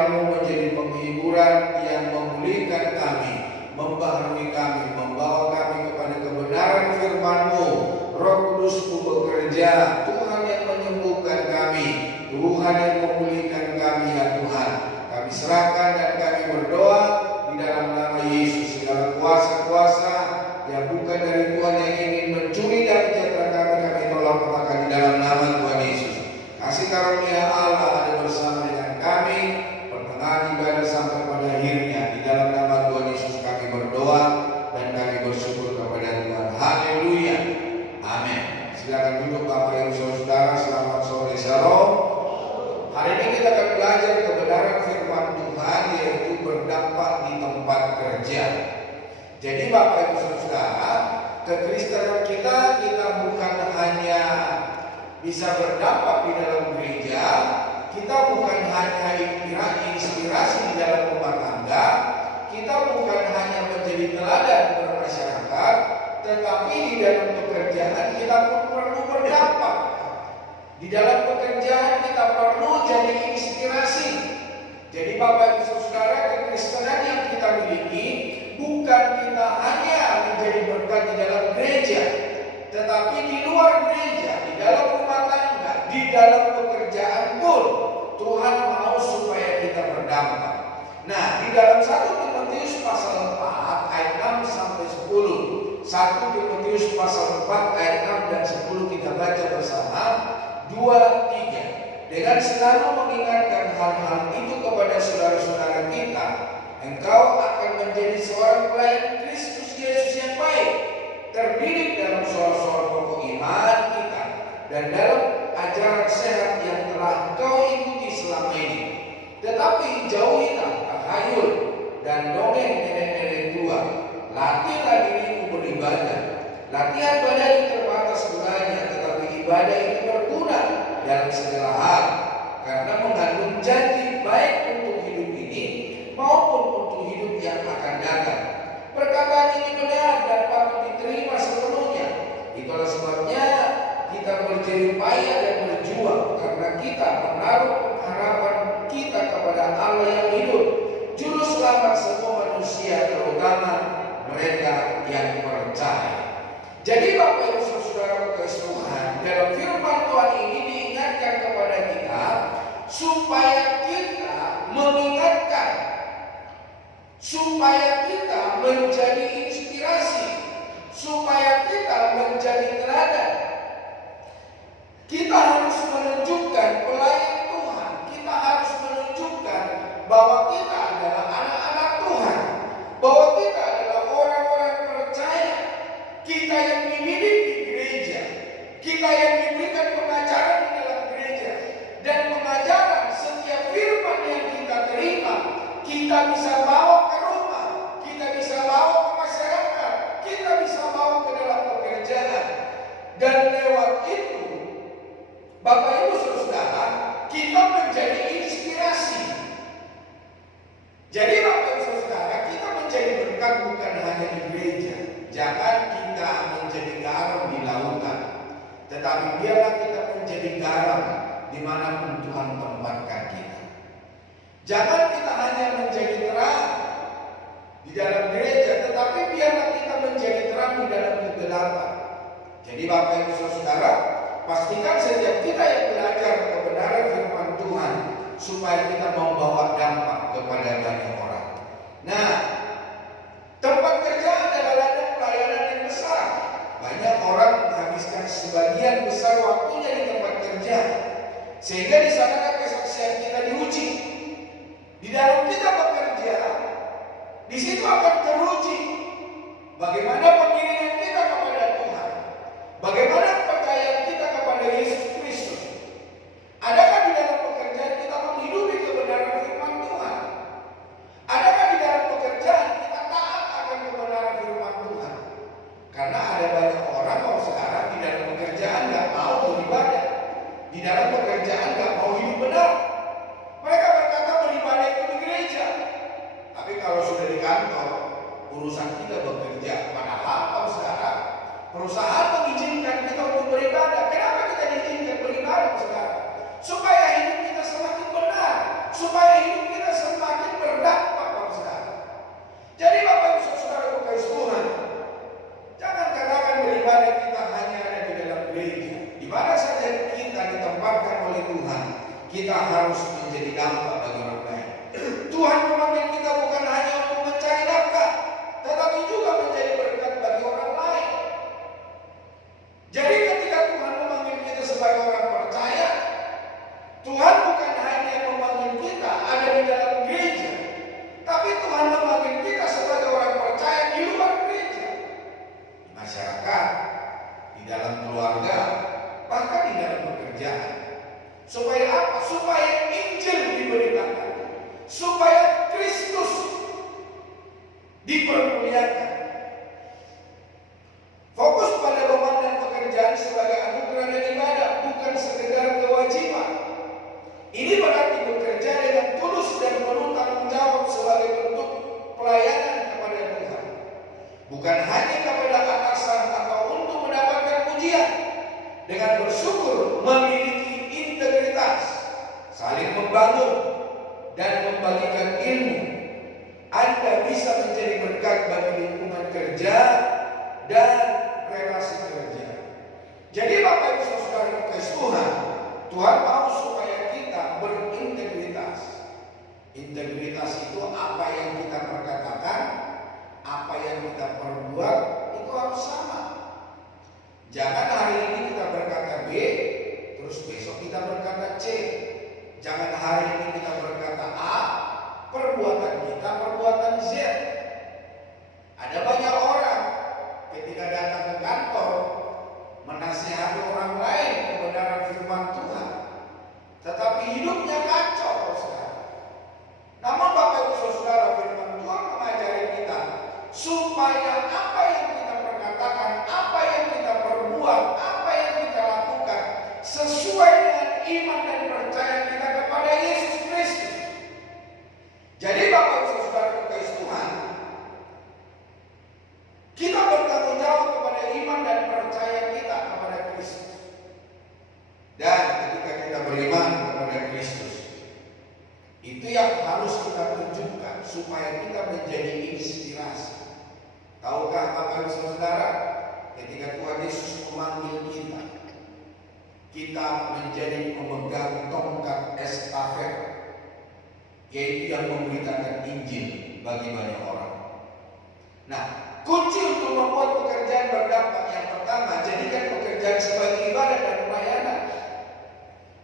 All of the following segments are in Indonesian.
firman-Mu menjadi penghiburan yang memulihkan kami, membaharui kami, membawa kami kepada kebenaran firman-Mu. Roh Kudus-Mu bekerja, Tuhan yang menyembuhkan kami, Tuhan yang memulihkan kami ya Tuhan. Kami serahkan dan kami berdoa di dalam nama Yesus. Segala kuasa-kuasa yang bukan dari Tuhan yang ingin mencuri dari sejahtera kami tolak katakan di dalam nama Tuhan Yesus. Kasih karunia Allah ada bersama dengan kami, pertengahan ibadah sampai pada akhirnya. Di dalam nama Tuhan Yesus kami berdoa dan kami bersyukur kepada Tuhan. Haleluya. Amin. Silakan duduk Bapak Ibu Saudara. Selamat sore, Shalom. Hari ini kita akan belajar kebenaran firman Tuhan, yaitu berdampak di tempat kerja. Jadi Bapak Ibu Saudara, kekristenan kita bukan hanya bisa berdampak di dalam gereja, kita bukan hanya inspirasi di dalam rumah tangga, kita bukan hanya menjadi teladan bermasyarakat, tetapi di dalam pekerjaan kita pun perlu berdampak. Di dalam pekerjaan kita perlu jadi inspirasi. Jadi Bapak Ibu Saudara, kekristenan yang kita miliki bukan kita hanya menjadi berkat di dalam gereja, tetapi di luar gereja, di dalam rumah tangga, di dalam pekerjaan pun Tuhan mau supaya kita berdampak. Nah, di dalam 1 Timotius pasal 4 ayat 6 sampai 10. 1 Timotius pasal 4 ayat 6 dan 10 kita baca bersama. 2, 3. Dengan selalu mengingatkan hal-hal itu kepada saudara-saudara kita, engkau akan menjadi seorang pelayan Kristus Yesus yang baik, terdidik dalam soal-soal pokok iman kita dan dalam ajaran sehat yang telah kau ikuti selama ini. Tetapi jauhilah tahayul dan dongeng nenek-nenek tua. Latihlah dirimu beribadah. Latihan badan terbatas gunanya, tetapi ibadah itu berguna dalam segala hal, karena mengandung janji baik untuk hidup ini maupun untuk hidup yang akan datang. Perkataan ini benar dan patut diterima sepenuhnya. Itulah sebabnya kita berjerih payah dan berjuang, karena kita menaruh pengharapan kita kepada Allah yang hidup, juru selamat semua manusia, terutama mereka yang percaya. Jadi Bapak Ibu Saudara keseluruhan, dalam firman Tuhan ini diingatkan kepada kita supaya kita mengingatkan, supaya kita menjadi inspirasi, supaya kita menjadi teladan. Kita harus menunjukkan pelayan Tuhan. Kita harus menunjukkan bahwa kita adalah anak-anak Tuhan, bahwa kita adalah orang-orang percaya. Kita yang dididik di gereja, kita yang diberikan pengajaran di dalam gereja, dan pengajaran setiap firman yang kita terima, kita bisa bawa ke rumah, kita bisa bawa ke masyarakat, kita bisa bawa ke dalam pekerjaan. Dan lewat itu, Bapak Ibu Saudara, kita menjadi inspirasi. Jadi Bapak Ibu Saudara, kita menjadi berkat bukan hanya di gereja. Jangan kita menjadi garam di lautan, tetapi biarlah kita menjadi garam dimanapun Tuhan tempatkan kita. Jangan kita hanya menjadi terang di dalam gereja, tetapi biarlah kita menjadi terang di dalam kegelapan. Jadi Bapak Ibu Saudara, pastikan setiap kita yang belajar kebenaran firman Tuhan supaya kita membawa dampak kepada banyak orang. Nah, tempat kerja adalah ladang pelayanan yang besar. Banyak orang menghabiskan sebagian besar waktunya di tempat kerja, sehingga di sana kesaksian kita diuji. Di dalam kita bekerja, di situ akan teruji bagaimana pengiringan kita kepada Tuhan, bagaimana kepercayaan kita kepada Yesus Kristus. Adakah di dalam pekerjaan kita menghidupi kebenaran firman Tuhan? Adakah di dalam pekerjaan kita taat akan kebenaran firman Tuhan? Karena ada banyak orang sekarang di dalam pekerjaan nggak mau beribadah, di dalam pekerjaan nggak mau hidup benar. Mereka berkata beribadah itu di gereja, tapi kalau sudah di kantor, urusan kita bekerja. Padahal apa sekarang? Perusahaan mengizinkan kita untuk beribadah. Kenapa kita diizinkan beribadah sekarang? Supaya hidup kita semakin benar, supaya hidup kita kita harus menjadi dampak bagi orang lain. Tuhan memanggil kita bukan hanya untuk mencari nafkah, tetapi juga menjadi berkat bagi orang lain. Jadi ketika Tuhan memanggil kita sebagai orang percaya, Tuhan bukan hanya memanggil kita ada di dalam gereja, tapi Tuhan memanggil kita sebagai orang percaya di luar gereja, di masyarakat, di dalam keluarga, bahkan di dalam pekerjaan. Supaya apa? Supaya Injil diberitakan, supaya Kristus dipermuliakan. Fokus pada memandang pekerjaan sebagai anugerah dan ibadah, bukan sekedar kewajiban. Ini berarti bekerja dengan tulus dan penuh tanggung jawab sebagai bentuk pelayanan kepada Tuhan, bukan hanya kepada atasan atau untuk mendapatkan pujian. Dengan bersyukur, memiliki integritas, saling membangun, dan membagikan ilmu, Anda bisa menjadi berkat bagi lingkungan kerja dan relasi kerja. Jadi Bapak Ibu Saudara kasih Tuhan, Tuhan mau supaya kita berintegritas. Integritas itu apa yang kita perkatakan, apa yang kita perbuat, itu harus sama. Jangan hari ini kita berkata B, terus besok kita berkata C. Jangan hari ini kita berkata A, perbuatan kita perbuatan Z. Ada banyak orang ketika datang ke kantor menasihati orang lain kebenaran firman Tuhan, tetapi hidupnya kacau sekarang. Namun Bapak Ibu Saudara, firman Tuhan mengajari kita supaya apa yang kita perkatakan, apa yang kita perbuat, apa yang kita lakukan sesuai dengan iman dan percaya kita kepada Yesus Kristus. Jadi Bapak Ibu Saudara kasih Tuhan, kita bertanggung jawab kepada iman dan percaya kita kepada Kristus. Dan ketika kita beriman kepada Kristus, itu yang harus kita tunjukkan supaya kita menjadi inspirasi. Tahukah Bapak Ibu Saudara, ketika Tuhan Yesus memanggil kita menjadi pemegang tongkat estafet, yaitu yang memberitakan Injil bagi banyak orang. Nah, kunci untuk membuat pekerjaan berdampak yang pertama, jadikan pekerjaan sebagai ibadah dan pelayanan.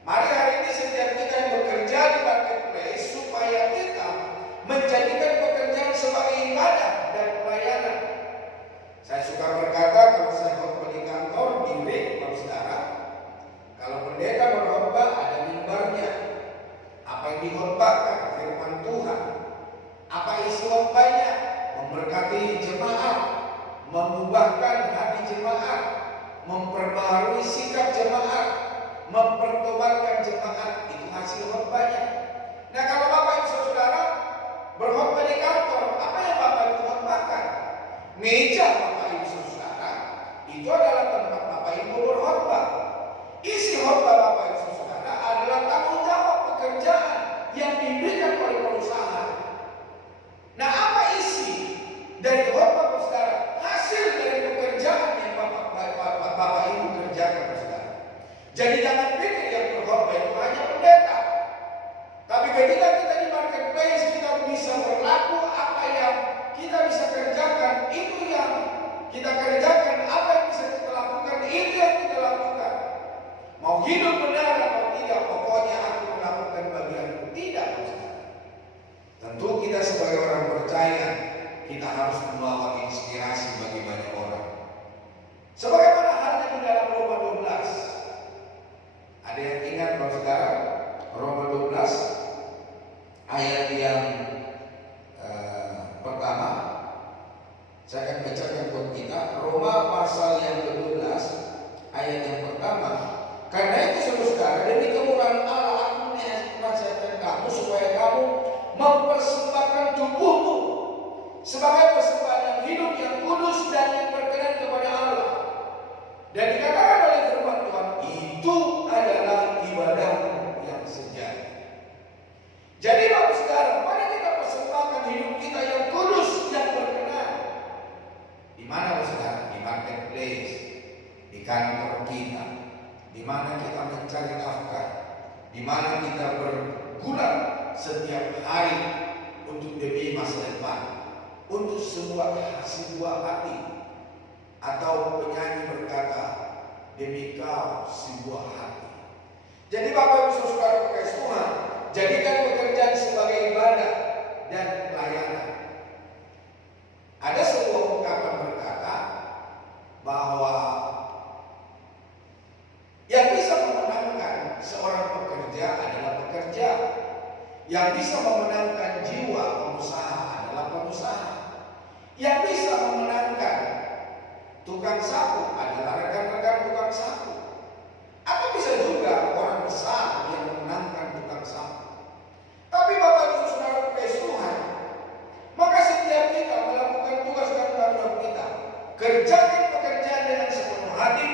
Mari hari ini setiap kita yang bekerja di marketplace, supaya kita menjadikan pekerjaan sebagai ibadah dan pelayanan. Saya suka berkata, kalau saya khotbah di kantor, di ring, Bapak Saudara, kalau pendeta berkhotbah ada mimbarnya. Apa yang dikhotbahkan? Firman Tuhan. Apa isi khotbahnya? Memberkati jemaat, mengubahkan hati jemaat, memperbaharui sikap jemaat, mempertobatkan jemaat. Itu hasil khotbahnya. Nah, kalau Bapak Ibu Saudara berkhotbah di kantor, apa yang Bapak Ibu khotbahkan? Meja Bapak Ibu Saudara itu adalah tempat Bapak Ibu berkhotbah. Isi khotbah Bapak Ibu Saudara adalah tanggung jawab pekerjaan yang diberikan oleh perusahaan. Nah, apa isi dari khotbah Saudara? Hasil dari pekerjaan yang Bapak Ibu kerjakan Saudara. Jadi jangan pikir yang berkhotbah itu hanya pendeta. Tapi ketika kita di marketplace, kita bisa berlaku apa yang kita bisa kerjakan, itu yang kita kerjakan. Apa yang bisa kita lakukan, itu yang kita lakukan. Mau hidup benar atau tidak, pokoknya aku melakukan bagianku. Tidak, Saudara. Tentu kita sebagai orang percaya, kita harus membawa inspirasi bagi banyak orang. Sebagaimana halnya di dalam Roma 12. Ada yang ingat, Bapak Saudara? Roma 12 ayat yang pertama. Saya akan bacakan buat kita. Roma pasal yang ke-12 ayat yang pertama. Karena itu saudara, demi kemurahan Allah aku menasihatkan kamu supaya kamu mempersembahkan tubuhmu sebagai persembahan yang hidup, yang kudus dan yang berkenan kepada Allah. Dan dikatakan oleh firman Tuhan, itu adalah ibadahmu yang sejati. Jadi Bapak Saudara, mari kita persembahkan hidup kita yang kudus dan berkenan. Di mana Bapak Saudara? Di marketplace, di kantor kita, di mana kita mencari nafkah, di mana kita bergulat setiap hari untuk demi masa depan, untuk sebuah hati. Atau penyanyi berkata, demi kau sebuah hati. Jadi Bapak Ibu Saudara kekasih Tuhan, jadikan pekerjaan sebagai ibadah dan pelayanan. Ada sebuah ungkapan berkata bahwa yang bisa memenangkan seorang pekerja adalah pekerja. Yang bisa memenangkan jiwa pengusaha adalah pengusaha. Yang bisa memenangkan tukang sapu adalah rekan-rekan tukang sapu. Atau bisa juga orang besar yang memenangkan tukang sapu. Tapi Bapak Ibu Saudara kekasih Tuhan, maka setiap kita melakukan tugas dan tanggung jawab kita, kerjakan pekerjaan dengan sepenuh hati,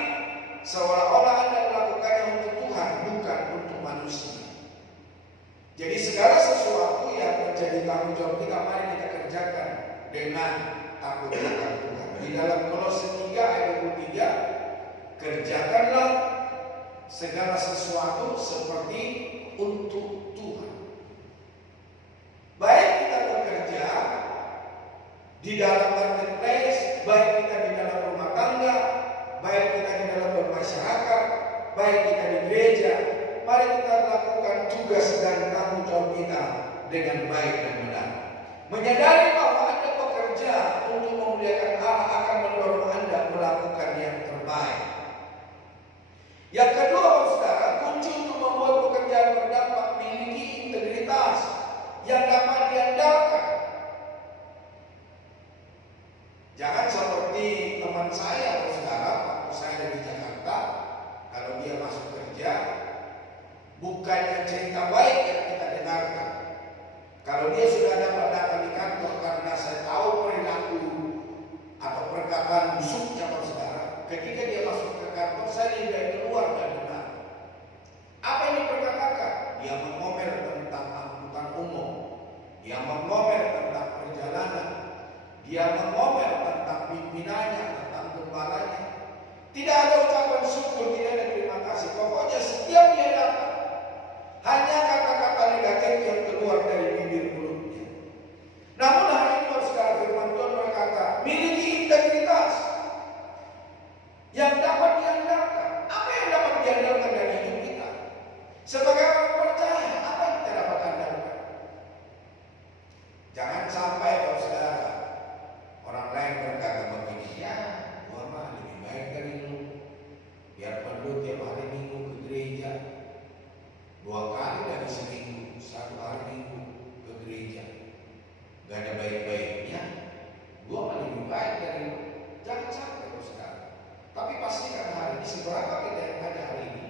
seolah-olah Anda melakukannya untuk Tuhan, bukan untuk manusia. Jadi segala sesuatu yang menjadi tanggung jawab kita, mari kita kerjakan dengan takut akan Tuhan. Di dalam Kolose 3 ayat 23, kerjakanlah segala sesuatu seperti untuk Tuhan. Baik kita bekerja di dalam marketplace, baik kita di dalam rumah tangga, baik kita di dalam bermasyarakat, baik kita di gereja, mari kita lakukan tugas dan tanggung jawab kita dengan baik dan benar. Menyadari bahwa Anda bekerja untuk memuliakan Allah akan mendorong Anda melakukan yang terbaik. Yang kedua, saudara, kunci untuk membuat pekerjaan berdampak memiliki integritas yang dapat diandalkan. Jangan seperti teman saya, saudara, waktu saya di Jakarta, kalau dia masuk kerja, bukannya cerita baik yang kita dengarkan. Kalau dia sudah dapat data di kantor, karena saya tahu perilaku atau perkataan busuknya, saudara, ketika dia masuk ke kantor, saya tidak keluar dan benar. Apa yang diperkatakan? Dia mengomel tentang angkutan umum, dia mengomel tentang perjalanan, dia mengomel tentang pimpinannya, tentang gembalanya. Tidak ada ucapan syukur, tidak ada terima kasih. Pokoknya setiap dia datang, hanya kata-kata negatif yang keluar dari bibir mulutnya. Namun hari ini sekarang firman Tuhan berkata, miliki integritas yang dapat diandalkan. Apa yang dapat diandalkan dari hidup kita? Sebagai orang percaya, apa yang kita dapat andalkan? Jangan sampai saudara, orang lain berkata begini, ya gua mah lebih baik dari lu, biarpun lu tiap hari minggu ke gereja 2 kali dari seminggu, 1 hari minggu ke gereja, gak ada baik-baiknya, gua mah lebih baik dari lu. Jangan sampai saudara. Tapi pastikan hari ini, seberapa kita yang ada hari ini,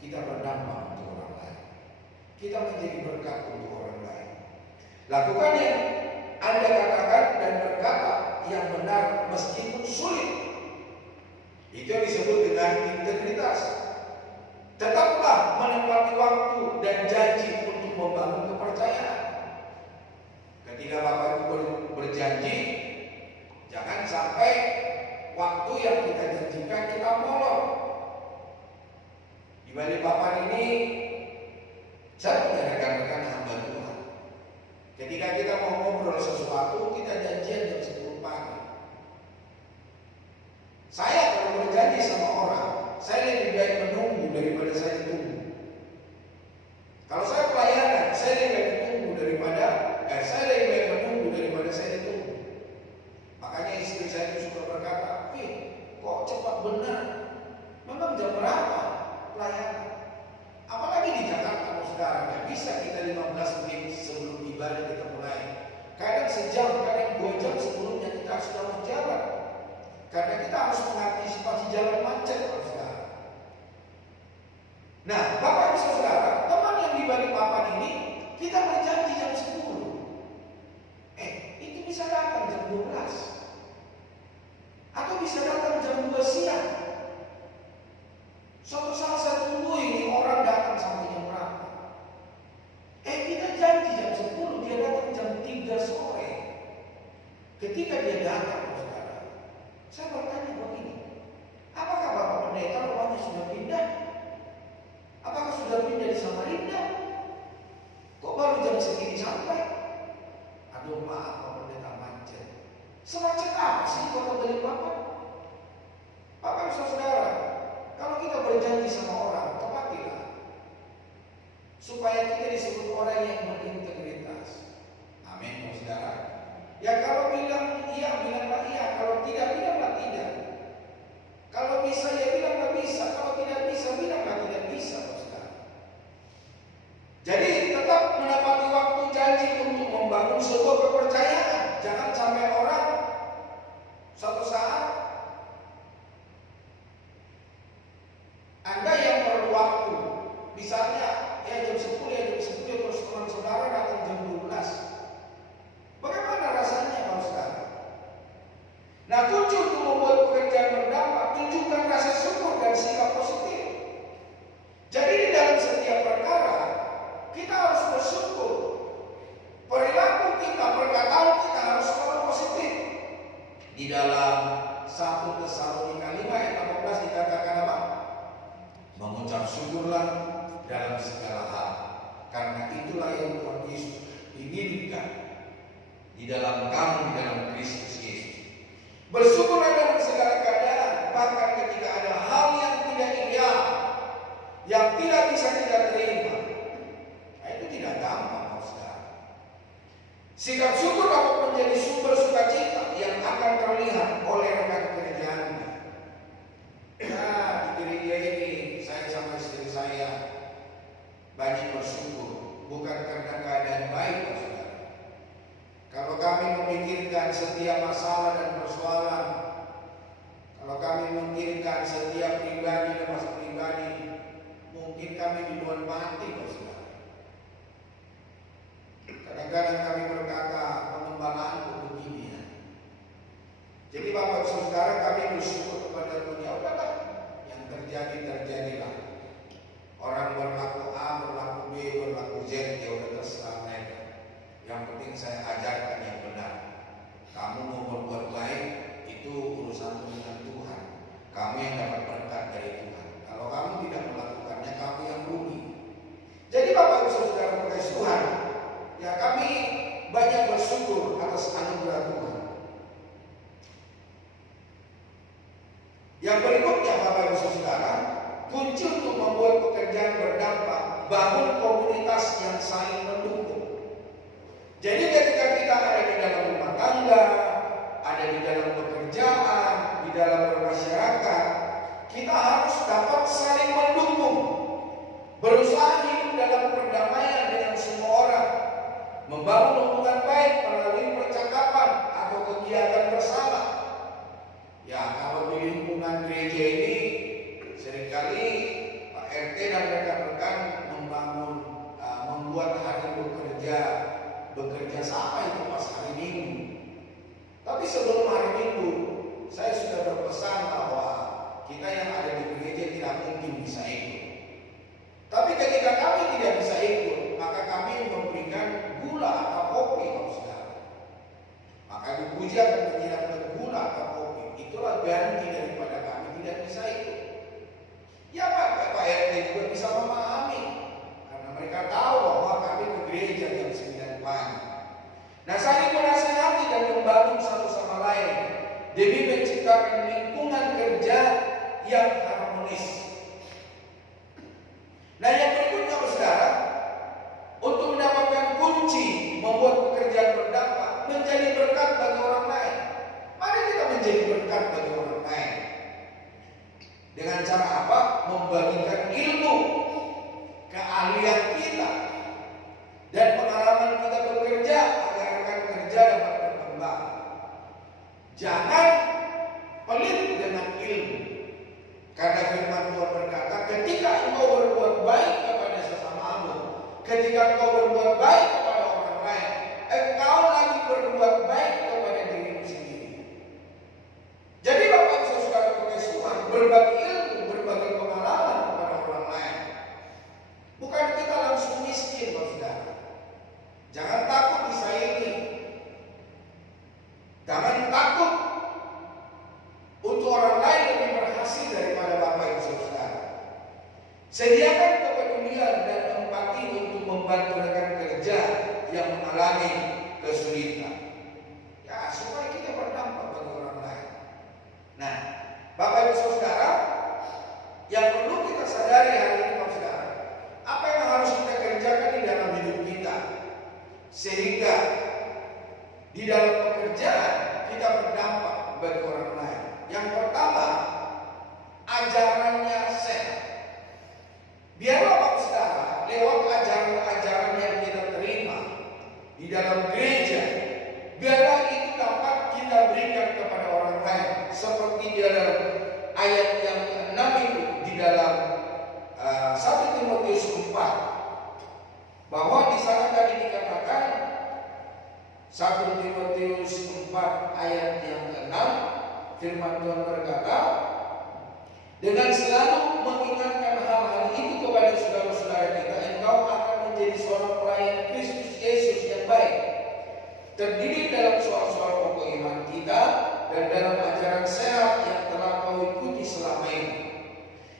kita berdampak untuk orang lain, kita menjadi berkat untuk orang lain. Lakukan yang Anda katakan dan berkata yang benar meskipun sulit. Itu yang disebut dengan integritas. Tetaplah menempati waktu dan janji untuk membangun kepercayaan. Ketika Bapak Ibu berjanji, jangan sampai waktu yang kita janjikan kita molor. Di balik papan ini, saya punya rekan-rekan hamba Tuhan. Ketika kita mau ngobrol sesuatu, kita janjian jam 10 pagi. Saya kalau berjanji sama orang, saya lebih baik menunggu daripada saya tunggu. Kalau saya pelayanan, saya lebih baik menunggu daripada saya tunggu. Makanya istri saya itu suka berkata, kok cepat benar? Memang jam berapa pelayanan? Apalagi di Jakarta, saudara, nggak bisa kita 15 menit sebelum ibadah kita mulai. Kadang sejam, kadang 2 jam sebelumnya kita sudah berjalan. Karena kita harus mengantisipasi jalan macet, saudara. Nah, Bapak Ibu Saudara, teman yang di balik papan ini, kita berjanji jam 10. Itu bisa datang jam 12. Atau bisa datang jam 2 siang. Suatu saat saya tunggu ini orang datang sampai jam berapa. Kita janji jam 10, dia datang jam 3 sore. Ketika dia datang, saudara, saya bertanya begini, apakah Bapak Pendeta rumahnya sudah pindah? Apakah sudah sudah pindah di Samarinda. Kok baru jam segini sampai? Aduh maaf Pak Pendeta, macet. Semacet apa sih kota Balikpapan? Bapak Ibu Saudara, kalau kita berjanji sama orang, tepatilah. Supaya kita disebut orang yang berintegritas. Amin, Saudara. Ya kalau bilang iya, bilanglah iya. Kalau tidak, bilanglah tidak. Kalau bisa, ya bilanglah bisa. Kalau tidak bisa, bilanglah tidak bisa, Saudara. Jadi tetap mendapati waktu janji untuk membangun sebuah kepercayaan. Jangan sampai orang suatu saat Anda yang perlu waktu, misalnya ya jam 10 terus teman saudara datang jam 12. Bagaimana rasanya Pak Saudara? Nah, kunci untuk membuat pekerjaan berdampak, tunjukkan rasa syukur dan sikap positif. Jadi di dalam setiap perkara kita harus bersyukur. Perilaku kita, perkataan kita harus selalu positif. Di dalam 1 Tesalonika 5 ayat 18 dikatakan apa? Mengucap syukurlah dalam segala hal, karena itulah yang Tuhan Yesus inginkan di dalam kamu, di dalam Kristus Yesus. Bersyukurlah dalam segala keadaan, bahkan ketika ada hal yang tidak ideal, yang tidak bisa kita terima. Nah, itu tidak gampang, Saudara. Sikap syukur dapat menjadi sumber sukacita yang akan terlihat oleh rekan kerjaannya. Nah, di gereja ini saya sama istri saya banyak bersyukur, bukan karena keadaan baik, Saudara. Kalau kami memikirkan setiap masalah dan persoalan, kalau kami memikirkan setiap pribadi dan masalah pribadi, mungkin kami duluan mati, Saudara. Kadang-kadang kami berkata, pengembalaanku begini ya. Jadi Bapak Saudara, kami bersyukur kepada Tuhan. Ya udahlah, yang terjadi terjadilah. Orang berlaku A, berlaku B, berlaku Z, ya udah terserah mereka. Yang penting saya ajarkan yang benar. Kamu mau berbuat baik, itu urusan dengan Tuhan. Kamu yang dapat berkat dari Tuhan. Kalau kamu tidak melakukannya, kamu yang rugi. Jadi Bapak Ibu Saudara berkasih Tuhan, ya kami banyak bersyukur atas anugerah Tuhan. Yang berikutnya Bapak Ibu Saudara, kunci untuk membuat pekerjaan berdampak, bangun komunitas yang saling mendukung. Jadi ketika kita ada di dalam rumah tangga, ada di dalam pekerjaan, di dalam bermasyarakat, kita harus dapat saling mendukung, berusaha hidup dalam perdamaian dengan semua orang, membangun hubungan baik melalui percakapan atau kegiatan bersama. Ya, kalau di lingkungan gereja ini seringkali Pak RT dan rekan-rekan membuat hari bekerja sama itu pas hari Minggu. Tapi sebelum hari Minggu, saya sudah berpesan bahwa kita yang ada di gereja tidak mungkin bisa ikut. Tapi ketika kami tidak bisa ikut, maka kami memberikan gula atau kopi, Saudara. Maka Ibu Puji akan menyiapkan gula atau kopi. Itulah ganti daripada kami tidak bisa ikut. Ya Pak RT juga bisa memahami, karena mereka tahu bahwa kami ke gereja jam 9 pagi. Nah, saling menasihati dan membangun satu sama lain demi menciptakan lingkungan kerja yang harmonis. Nah, yang berikutnya Saudara, untuk mendapatkan kunci membuat pekerjaan berdampak, menjadi berkat bagi orang lain. Mari kita menjadi berkat bagi orang lain. Dengan cara apa? Membagikan ilmu, keahlian kita, dan pengalaman kita bekerja agar rekan kerja dapat berkembang. Jangan pelit dengan ilmu, karena firman sehingga di dalam pekerjaan kita berdampak bagi orang lain. Yang pertama, ajarannya sehat. Biarlah Bapak Saudara, lewat ajaran-ajaran yang kita terima di dalam gereja, biarlah itu dapat kita berikan kepada orang lain. Seperti di dalam ayat yang ke-6 itu, di dalam 1 Timotius 4, bahwa di sana tadi dikatakan 1 Timotius 4 ayat yang ke-6, firman Tuhan berkata, dengan selalu mengingatkan hal-hal itu kepada saudara-saudara kita, engkau akan menjadi seorang pelayan Kristus Yesus yang baik, terdiri dalam soal-soal pokok iman kita dan dalam ajaran sehat yang telah kau ikuti selama ini.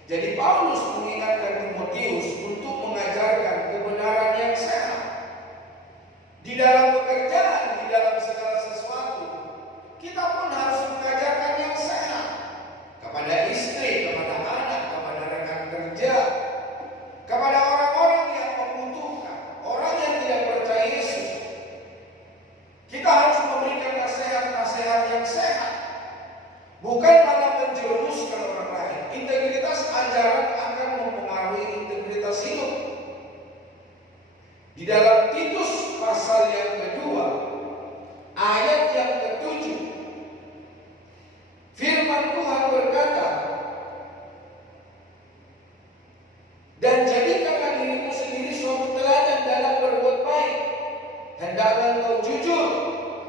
Jadi Paulus mengingatkan Timotius untuk mengajarkan kebenaran yang sehat di dalam pekerjaan, di dalam segala sesuatu. Kita pun harus mengajarkan yang sehat kepada istri, kepada anak, kepada rekan kerja, kepada orang-orang yang membutuhkan, orang yang tidak percaya Yesus. Kita harus memberikan nasihat-nasihat yang sehat, bukan malah menjerumuskan orang lain. Integritas ajaran akan mempengaruhi integritas hidup. Di dalam Titus pasal yang kedua, ayat yang ke-7, firman Tuhan berkata, dan jadikanlah dirimu sendiri suatu teladan dalam berbuat baik, hendaklah engkau jujur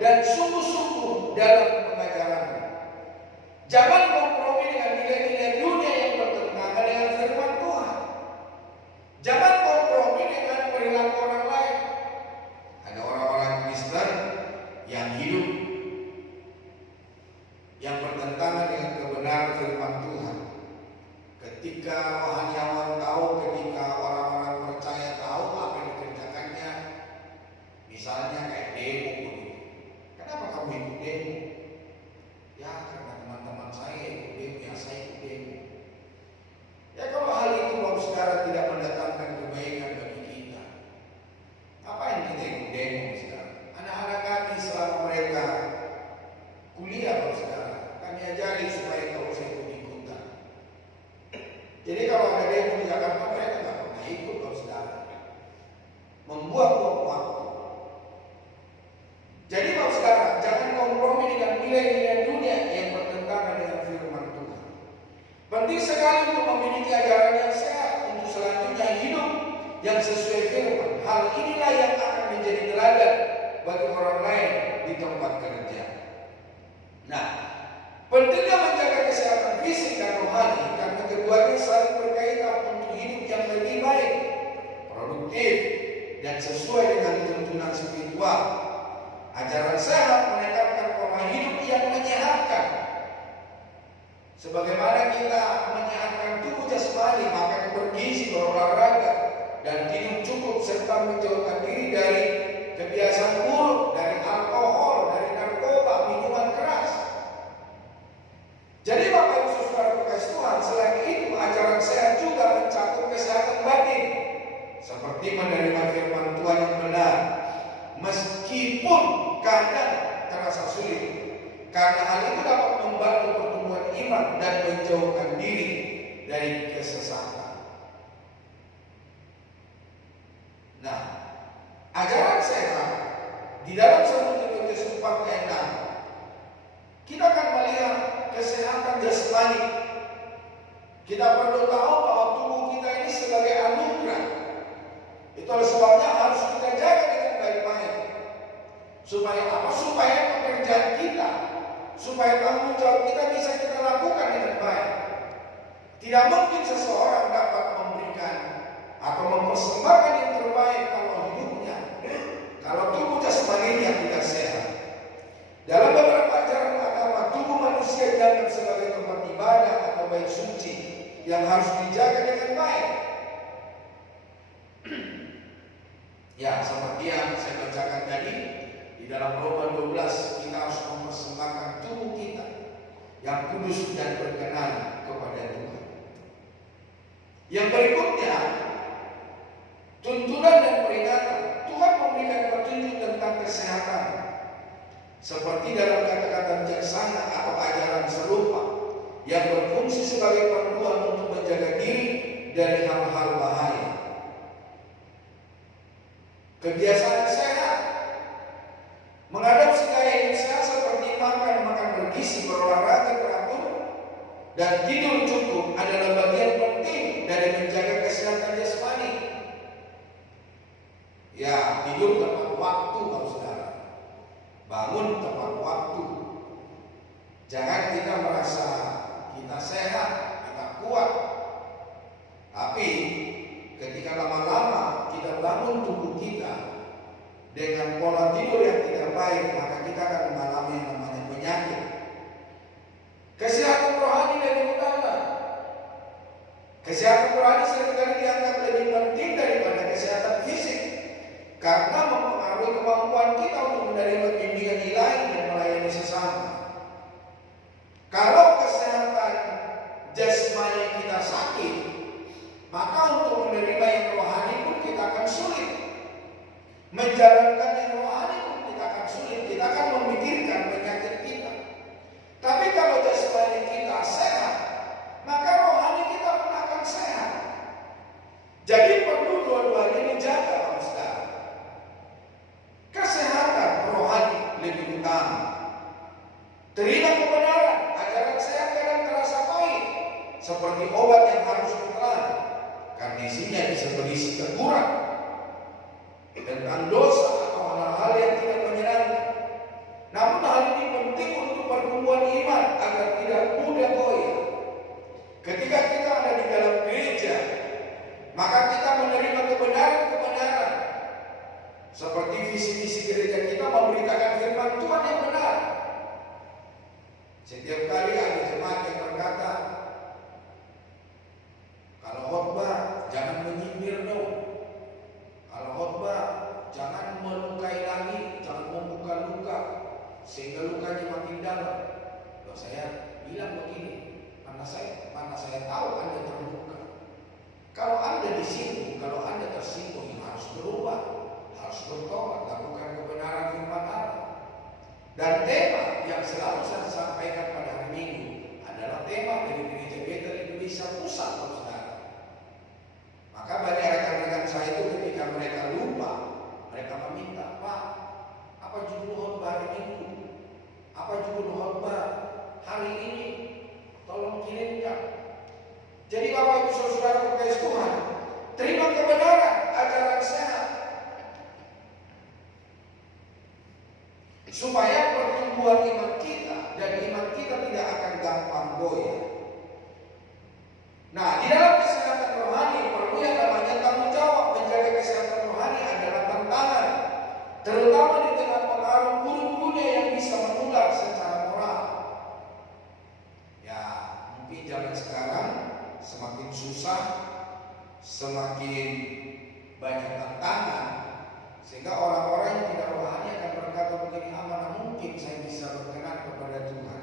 dan sungguh-sungguh dalam pengajaranmu. Jangan kompromi dengan nilai-nilai dunia yang bertentangan dengan firman Tuhan. Jangan kompromi dengan perilaku orang lain. Ada orang-orang Kristen yang hidup yang bertentangan dengan kebenaran firman Tuhan. Ketika rohaniawan tahu, ketika orang-orang percaya tahu apa yang dikerjakannya, misalnya kayak demo begitu. Kenapa kamu ikut demo? Ya karena teman-teman saya ikut demo, ya saya ikut demo. Ya kalau hal itu Bapak Saudara tidak mendatangkan kebaikan bagi kita, apa yang kita ikut demo, Saudara? Anak-anak kami selama mereka kuliah, Bapak Saudara, kami ajari supaya kalau saya ikut-ikutan. Jadi kalau ada demo di Jakarta, mereka tidak pernah ikut, Bapak Saudara. Membuang-buang waktu. Jadi Bapak Saudara, jangan kompromi dengan nilai-nilai dunia yang bertentangan dengan firman Tuhan. Penting sekali untuk memiliki ajaran yang sehat untuk selanjutnya hidup yang sesuai firman. Hal inilah yang akan menjadi teladan bagi orang lain di tempat kerja. Nah, pentingnya menjaga kesehatan fisik dan rohani karena keduanya saling berkaitan untuk hidup yang lebih baik, produktif, dan sesuai dengan tuntunan spiritual. Ajaran sehat menekankan pola hidup yang menyehatkan. Sebagaimana kita menyehatkan tubuh jasmani, makan bergizi, berolahraga, dan tidur cukup, serta menjauhkan diri dari kebiasaan buruk, dari alkohol, dari narkoba, minuman keras. Jadi Bapak Ibu Saudara kasih Tuhan, selain itu ajaran sehat juga mencakup kesehatan batin, seperti menerima firman Tuhan yang benar, meskipun kadang terasa sulit, karena hal itu dapat membantu pertumbuhan iman dan menjauhkan diri dari kesesatan. Nah, ajaran sehat di dalam 1 Timotius 4 ayat 6, kita akan melihat kesehatan jasmani. Kita perlu tahu bahwa tubuh kita ini sebagai anugerah. Itulah sebabnya harus kita jaga dengan baik-baik. Supaya apa? Supaya pekerjaan kita, supaya tanggung jawab kita bisa kita lakukan dengan baik. Tidak mungkin seseorang dapat memberikan atau mempersembahkan yang terbaik kalau hidupnya, kalau tubuh jasmaninya tidak sehat. Dalam beberapa ajaran agama, tubuh manusia dianggap sebagai tempat ibadah atau bait suci yang harus dijaga dengan baik. Ya, seperti yang saya bacakan tadi di dalam Roma 12, kita harus mempersembahkan tubuh kita yang kudus dan berkenan kepada Tuhan. Yang berikutnya, tuntunan dan peringatan. Tuhan memberikan petunjuk kesehatan, seperti dalam kata-kata bijaksana atau ajaran serupa yang berfungsi sebagai panduan untuk menjaga diri dari hal-hal bahaya. Kebiasaan sehat, mengadopsi gaya hidup sehat seperti makan bergizi, berolahraga teratur, dan tidur cukup adalah bagian penting dari menjaga kesehatan jasmani. Ya, tidur tepat waktu kalau saudara, bangun tepat waktu. Jangan kita merasa kita sehat, kita kuat, tapi ketika lama-lama kita bangun tubuh kita dengan pola tidur yang tidak baik, maka kita akan mengalami yang namanya penyakit. Kesehatan rohani lebih utama. Kesehatan rohani seringkali dianggap lebih penting daripada kesehatan fisik, karena mempengaruhi kemampuan kita untuk menerima bimbingan ilahi dan melayani sesama. Kalau kesehatan jasmani kita sakit, maka untuk menerima yang rohani pun kita akan sulit. Menjalankan yang rohani pun kita akan sulit. Kita akan memikirkan penyakit kita. Tapi kalau jasmani kita sehat, maka rohani kita pun akan sehat. Jadi perlu dua-duanya dijaga, saudara. Kesehatan rohani lebih utama. Terima kebenaran, ajaran sehat kadang terasa pahit, seperti obat yang harus ditelan, karena isinya bisa berisi teguran tentang dosa atau hal-hal yang tidak menyenangkan. Namun hal ini penting untuk pertumbuhan iman agar tidak mudah goyah. Ketika kita ada di dalam gereja, maka kita menerima kebenaran-kebenaran. Seperti visi-misi gereja kita memberitakan firman Tuhan yang benar. Setiap kali ada jemaat yang berkata, kalau khotbah jangan menyindir dong. Kalau khotbah jangan melukai lagi, jangan membuka luka sehingga lukanya makin dalam. Loh, saya bilang begini, mana saya tahu Anda terluka. Kalau Anda disinggung, kalau Anda tersinggung, harus berubah, harus bertobat, lakukan kebenaran firman Allah. Dan tema yang selalu saya sampaikan pada hari Minggu adalah tema dari Gereja Bethel Indonesia Pusat, saudara. Maka banyak rekan-rekan saya itu ketika mereka lupa, mereka meminta, Pak, apa judul khotbah hari Minggu? Apa judul khotbah hari ini? Tolong kirimkan. Jadi Bapak Ibu Saudara berkasih Tuhan, terima kebenaran, ajaran sehat, supaya pertumbuhan iman kita dan iman kita tidak akan gampang goyah. Nah, di dalam kesehatan rohani perlu yang namanya tanggung jawab. Menjaga kesehatan rohani adalah tantangan, terutama di tengah pengaruh buruk dunia yang bisa menular secara moral. Ya, mungkin zaman sekarang semakin susah, semakin banyak tantangan, sehingga orang-orang yang tidak rohani akan berkata begini, mana mungkin saya bisa berkenan kepada Tuhan,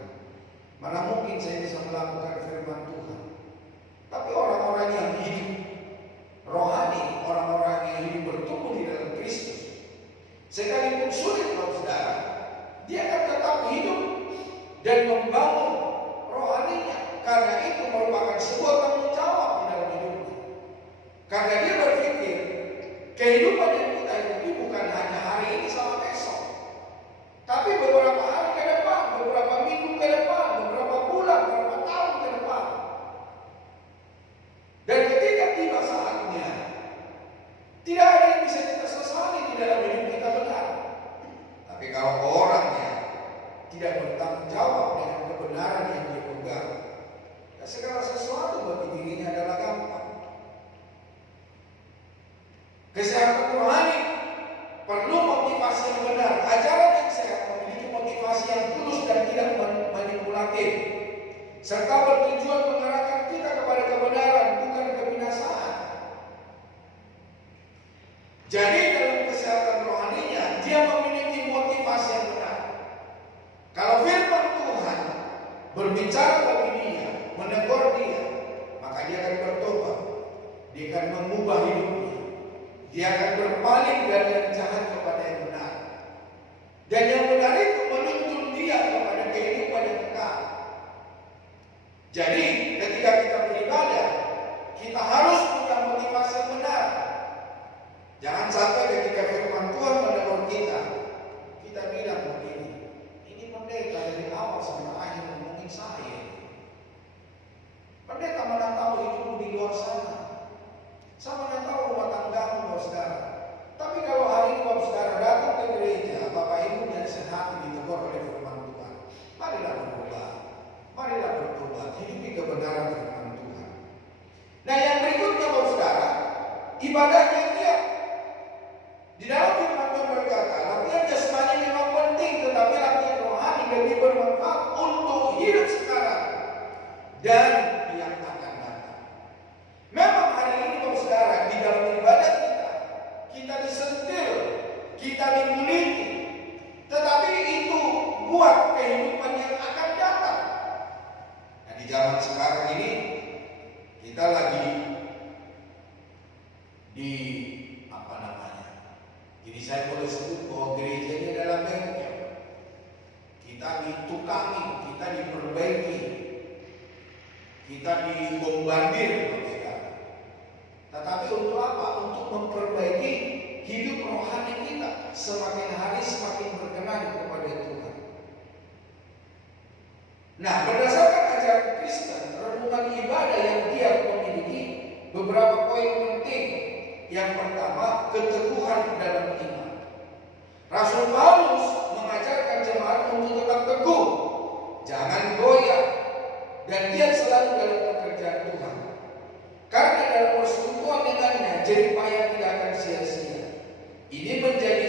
mana mungkin saya bisa melakukan firman Tuhan. Tapi orang-orang yang hidup rohani, orang-orang yang hidup bertumbuh di dalam Kristus, sekalipun sulit saudara, dia akan tetap hidup dan membangun rohaninya, karena itu merupakan sebuah tanggung jawab di dalam hidupnya. Karena dia berpikir kehidupan yang kita hidupi bukan hanya hari ini sama besok, tapi beberapa hari ke depan, beberapa minggu ke depan, beberapa bulan, beberapa tahun ke depan. Dan ketika tiba saatnya, tidak ada yang bisa kita sesali di dalam hidup kita benar. Tapi kalau orangnya tidak bertanggung jawab dengan kebenaran yang dia pegang, ya segala sesuatu bagi dirinya adalah gampang. Kesehatan rohani perlu motivasi yang benar. Ajaran yang sehat memiliki motivasi yang tulus dan tidak manipulatif, serta bertujuan mengarahkan kita kepada kebenaran, bukan kebinasaan. Jadi dalam kesehatan rohaninya, dia memiliki motivasi yang benar. Kalau firman Tuhan berbicara bagi dia, menegur dia, maka dia akan bertobat, dia akan mengubah hidupnya, dia akan berpaling dari yang jahat kepada yang benar. Dan yang benar itu menuntun dia kepada kehidupan yang kekal. Jadi ketika kita beribadah, kita harus punya motivasi yang benar. Jangan sampai ketika firman Tuhan menegur kita, kita bilang begini, ini pendeta dari awal sampai akhir ngomongin saya. Pendeta mana tahu hidupmu di luar sana. Sama mana tahu rumah tanggamu, Bapak Saudara. Tapi kalau hari ini Bapak Saudara datang ke gereja, Bapak Ibu dan sehati ditegur oleh firman Tuhan, marilah berubah, marilah bertobat, hidupi kebenaran firman Tuhan. Nah yang berikutnya Bapak Saudara, ibadahnya dia. Di dalam firman Tuhan berkata, latihan jasmani memang penting, tetapi latihan rohani lebih bermanfaat untuk hidup sekarang dan yang akan datang. Memang hari ini Bapak Saudara, di dalam ibadah kita disentil, kita dimiliki, tetapi itu buat kehidupan yang akan datang. Nah di zaman sekarang ini kita lagi di jadi saya boleh sebut bahwa gereja ini adalah bengkel. Kita ditukangi, kita diperbaiki, kita dibombardir. Tetapi untuk apa? Untuk memperbaiki hidup rohani kita, semakin hari semakin berkenan kepada Tuhan. Nah, berdasarkan ajaran Kristen, renungan ibadah yang dia memiliki beberapa poin penting. Yang pertama, keteguhan dalam iman. Rasul Paulus mengajarkan jemaat untuk tetap teguh, jangan goyah, dan dia selalu dalam pekerjaan Tuhan. Karena dalam persekutuan dengannya, jerih payah tidak akan sia-sia. Ini menjadi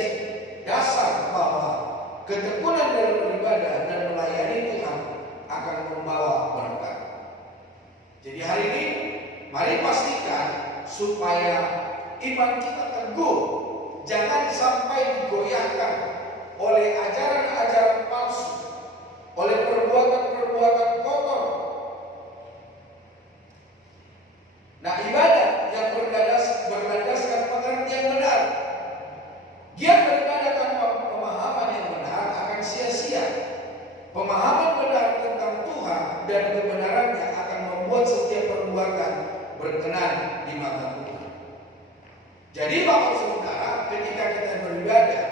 dasar bahwa ketekunan dalam beribadah dan melayani Tuhan akan membawa berkat. Jadi hari ini, mari pastikan supaya iman kita teguh, jangan sampai digoyahkan oleh ajaran-ajaran palsu, oleh perbuatan-perbuatan kotor. Nah, ibadah yang berlandaskan pengertian benar. Giat beribadah tanpa pemahaman yang benar akan sia-sia. Pemahaman benar tentang Tuhan dan kebenarannya akan membuat setiap perbuatan berkenan di mata Tuhan. Jadi Bapak Saudara, ketika kita beribadah,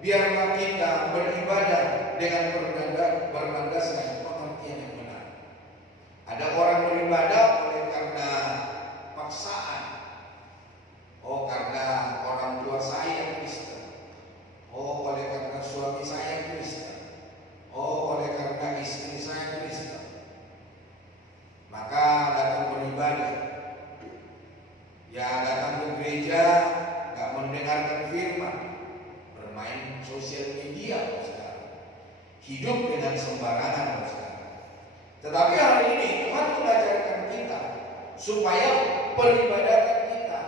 biarlah kita beribadah dengan berlandaskan pengertian yang benar. Ada orang beribadah oleh karena paksaan. Oh, karena orang tua saya Kristen. Oh, oleh karena suami saya Kristen. Oh, oleh karena istri saya Kristen. Maka datang beribadah. Ya datang ke gereja, gak mendengarkan firman, bermain sosial media, hidup dengan sembarangan. Tetapi hari ini Tuhan mengajarkan kita supaya peribadatan kita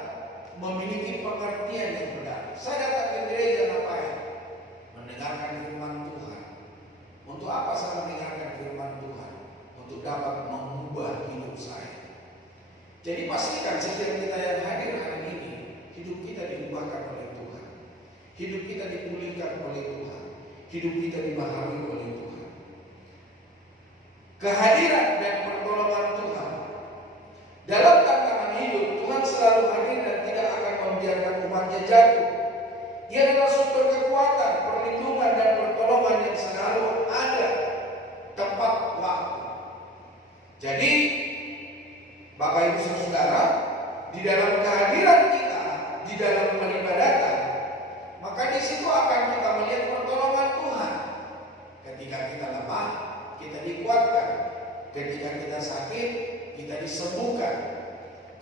memiliki pengertian yang benar. Saya datang ke gereja ngapain? Mendengarkan firman Tuhan. Untuk apa saya mendengarkan firman Tuhan? Untuk dapat mengubah hidup saya. Jadi pastikan setiap kita yang hadir hari ini, hidup kita diubahkan oleh Tuhan. Hidup kita dipulihkan oleh Tuhan. Hidup kita dibaharui oleh Tuhan. Kehadiran dan pertolongan Tuhan. Dalam tantangan hidup, Tuhan selalu hadir dan tidak akan membiarkan umatnya jatuh. Dia adalah sumber kekuatan, perlindungan dan pertolongan yang selalu ada tepat waktu. Jadi Bapak Ibu Saudara, di dalam kehadiran kita, di dalam peribadatan, maka di situ akan kita melihat pertolongan Tuhan. Ketika kita lemah, kita dikuatkan. Ketika kita sakit, kita disembuhkan.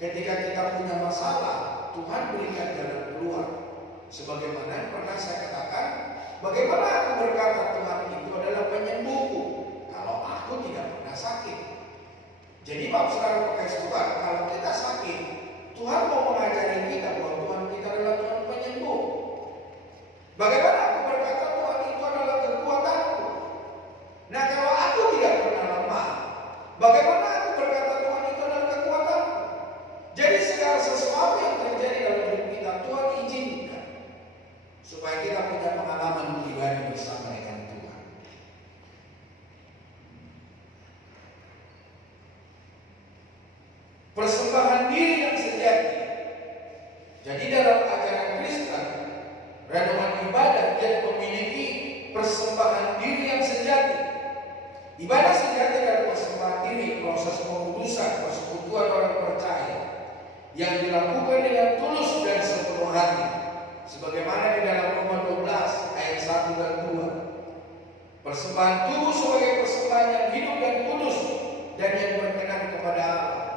Ketika kita punya masalah, Tuhan berikan jalan keluar. Sebagaimana yang pernah saya katakan, bagaimana aku berkata Tuhan itu adalah penyembuhku kalau aku tidak pernah sakit. Jadi Bapak Saudara pakai Tuhan, kalau kita sakit, Tuhan mau mengajari kita bahwa Tuhan kita adalah Tuhan penyembuh. Bagaimana aku berkata Tuhan itu adalah kekuatanku? Nah kalau aku tidak pernah lemah, bagaimana aku berkata Tuhan itu adalah kekuatanku? Jadi segala sesuatu yang terjadi dalam hidup kita Tuhan izinkan supaya kita punya pengalaman pribadi. Ibadah sejati adalah persembahan diri, proses pengudusan, persekutuan orang percaya yang dilakukan dengan tulus dan sepenuh hati, sebagaimana di dalam Roma 12 ayat 1 dan 2. Persembahan tubuh sebagai persembahan yang hidup dan kudus dan yang berkenan kepada Allah.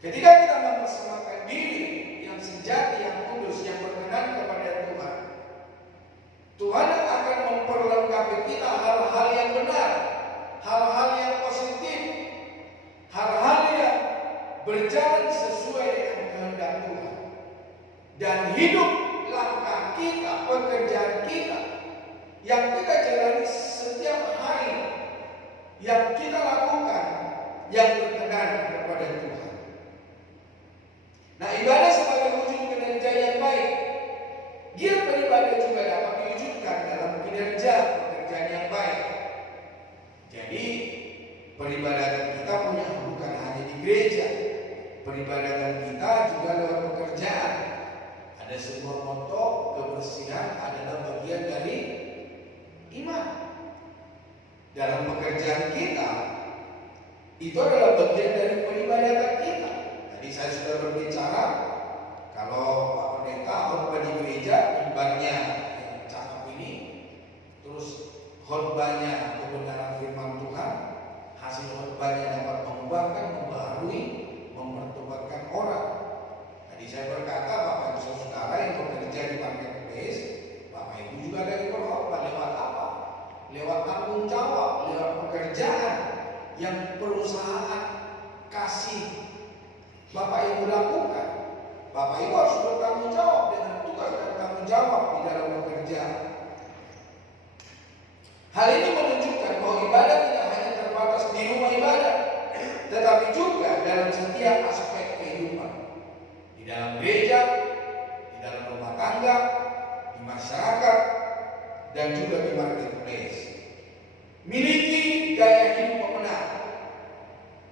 Ketika kita mempersembahkan diri yang sejati, yang kudus, yang berkenan kepada Tuhan, Tuhan akan memperlengkapi kita hal-hal yang benar, hal-hal yang positif, hal-hal yang berjalan sesuai dengan kehendak Tuhan. Dan hidup langkah kita, pekerjaan kita yang kita jalani setiap hari, yang kita lakukan, yang berkenan kepada Tuhan. Nah, ibadah sebagai wujud kinerja yang baik. Giat beribadah juga dapat diwujudkan dalam kinerja pekerjaan yang baik. Jadi, peribadatan kita punya bukan hanya di gereja. Peribadatan kita juga lewat pekerjaan. Ada sebuah moto, kebersihan adalah bagian dari iman. Dalam pekerjaan kita, itu adalah bagian dari peribadatan kita. Tadi saya sudah berbicara, kalau Pak Pendeta khotbah di gereja, mimbarnya yang cakep ini, terus khotbahnya kebenaran firman Tuhan, hasil khotbahnya dapat mengubahkan, membaharui, mempertobatkan orang. Tadi saya berkata, Bapak Ibu Saudara yang bekerja di marketplace, Bapak Ibu juga dari berkhotbah lewat apa? Lewat tanggung jawab, lewat pekerjaan yang perusahaan kasih Bapak Ibu lakukan. Bapak Ibu harus bertanggung jawab dengan tugas dan tanggung jawab di dalam pekerjaan. Hal ini menunjukkan bahwa ibadah tidak hanya terbatas di rumah ibadah, tetapi juga dalam setiap aspek kehidupan. Di dalam gereja, di dalam rumah tangga, di masyarakat, dan juga di marketplace. Miliki gaya hidup pemenang.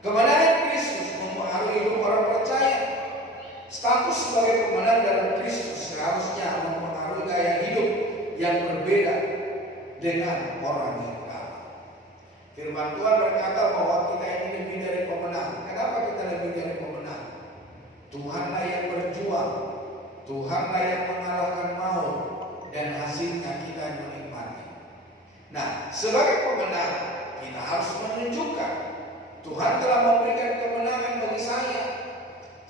Kemenangan Kristus mempengaruhi hidup orang percaya. Status sebagai pemenang dalam Kristus seharusnya mempengaruhi gaya hidup yang berbeda dengan orang yang kalah. Firman Tuhan berkata bahwa kita ini lebih dari pemenang. Kenapa kita lebih dari pemenang? Tuhanlah yang berjuang, Tuhanlah yang mengalahkan maut, dan hasilnya kita menikmati. Nah, sebagai pemenang kita harus menunjukkan Tuhan telah memberikan kemenangan bagi saya.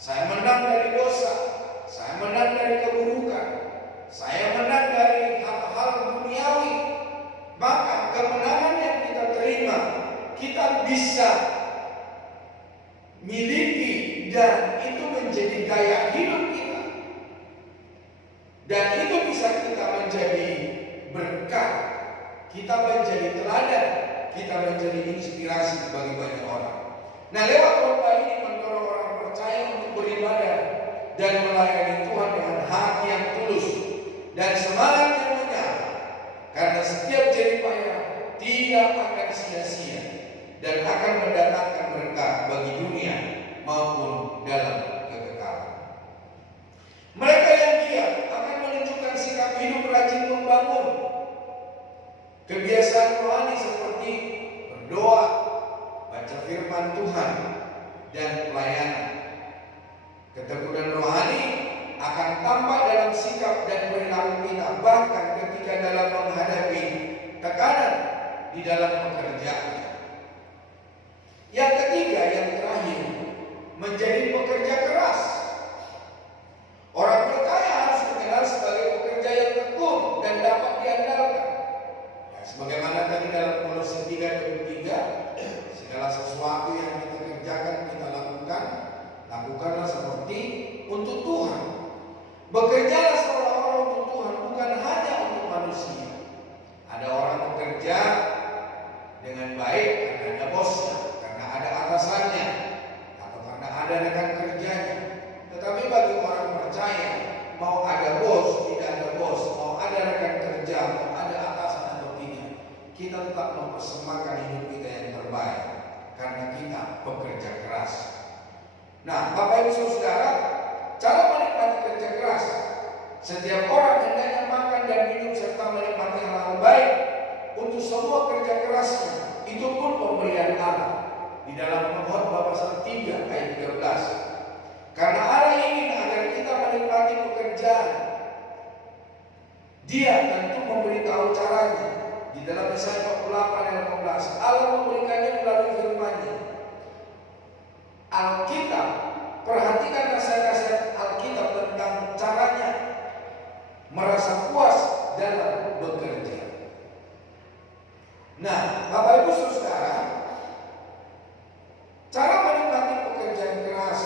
Saya menang dari dosa, saya menang dari keburukan, saya menang dari hal-hal duniawi. Maka kemenangan yang kita terima, kita bisa miliki, dan itu menjadi gaya hidup kita. Dan itu bisa kita menjadi berkat, kita menjadi teladan, kita menjadi inspirasi bagi banyak orang. Nah, lewat khotbah ini mendorong orang percaya untuk beribadah dan melayani Tuhan dengan hati yang tulus dan semangat yang menyala. Karena setiap jerih payah tidak akan sia-sia dan akan mendatangkan berkat bagi dunia maupun dalam kekekalan. Mereka yang giat akan menunjukkan sikap hidup rajin membangun kebiasaan rohani seperti berdoa, baca firman Tuhan, dan pelayanan. Ketekunan rohani akan tampak dalam sikap dan perilaku kita, bahkan ketika dalam menghadapi tekanan di dalam pekerjaan. Yang ketiga, yang terakhir, menjadi pekerja keras. Orang percaya harus dikenal sebagai pekerja yang tekun dan dapat diandalkan. Sebagaimana tadi dalam Kolose 3:23, segala sesuatu yang kita kerjakan, kita lakukan, lakukanlah seperti untuk Tuhan. Bekerjalah seolah-olah untuk Tuhan, bukan hanya untuk manusia. Ada orang bekerja dengan baik karena ada bosnya, karena ada atasannya, atau karena ada rekan kerjanya. Tetapi bagi orang percaya, mau ada bos, tidak ada bos, mau ada rekan kerja, mau ada atasan atau tidak, kita tetap mempersembahkan hidup kita yang terbaik karena kita bekerja keras. Nah, Bapak Ibu Saudara, cara menikmati kerja keras. Setiap orang hendaknya makan dan minum serta menikmati hal-hal baik. Untuk semua kerja keras Dia tentu memberitahu caranya. Di dalam Yesaya 48 ayat 18, Allah memberikannya melalui firman-Nya. Alkitab, perhatikan nasihat-nasihat Alkitab tentang caranya merasa puas dalam bekerja. Nah, Bapak Ibu Saudara, cara menikmati pekerjaan keras,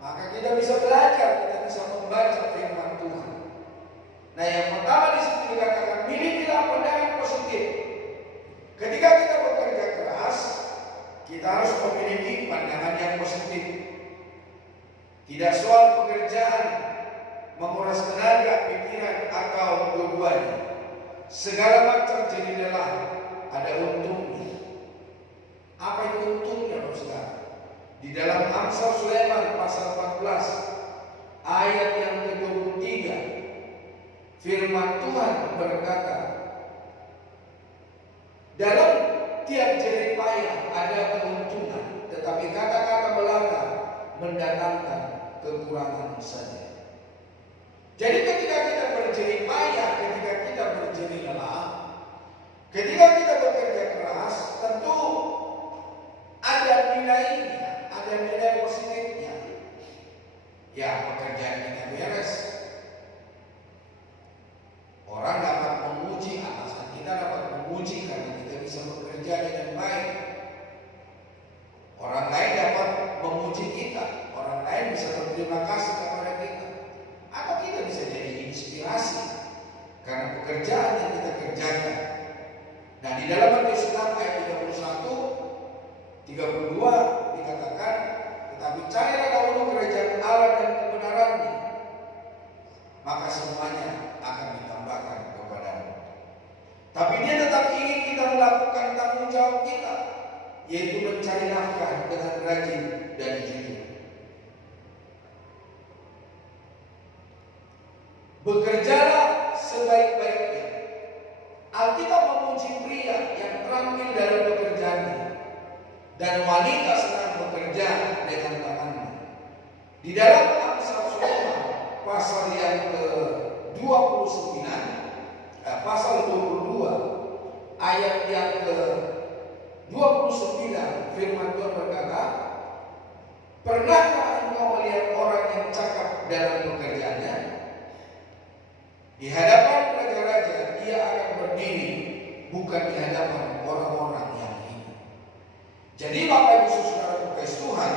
maka kita bisa belajar, kita bisa membaca firman Tuhan. Nah, yang pertama di sini dikatakan milikilah pandangan positif. Ketika kita bekerja keras, kita harus memiliki pandangan yang positif. Tidak soal pekerjaan menguras tenaga, pikiran, atau dua-duanya. Segala macam jadi lelah, ada untungnya. Apa itu untungnya, Saudara? Di dalam Amsal Sulaiman pasal 14 ayat yang ke-23, firman Tuhan berkata, dalam tiap jerih payah ada keuntungan, tetapi kata-kata belaka mendatangkan kekurangan saja. Jadi ketika kita berjerih payah, ketika kita berjerih lelah, ketika kita bekerja keras, tentu ada nilainya, ada nilai positifnya. Ya, pekerjaan kita beres. Orang dapat memuji, atasan kita dapat memuji karena kita bisa bekerja dengan baik. Orang lain dapat memuji kita, orang lain bisa berterima kasih kepada kita. Atau kita bisa jadi inspirasi karena pekerjaan yang kita kerjakan. Nah, di dalam Matius 6 ayat 32 dikatakan, tetapi carilah dahulu kerajaan Allah dan kebenarannya, maka semuanya akan ditambahkan kepadamu. Tapi dia tetap ingin kita melakukan tanggung jawab kita, yaitu mencari nafkah dengan rajin dan jujur. Bekerjalah sebaik-baiknya. Alkitab memuji pria yang terampil dalam pekerjaannya, dan wanita senang bekerja dengan tangannya. Di dalam Amsal Sulaiman pasal yang ke-29, pasal 22 ayat yang ke-29, firman Tuhan berkata, pernahkah engkau melihat orang yang cakap dalam pekerjaannya? Di hadapan raja-raja ia akan berdiri, bukan di hadapan orang-orang yang hina. Jadi Bapak Ibu Saudara Kristus Tuhan,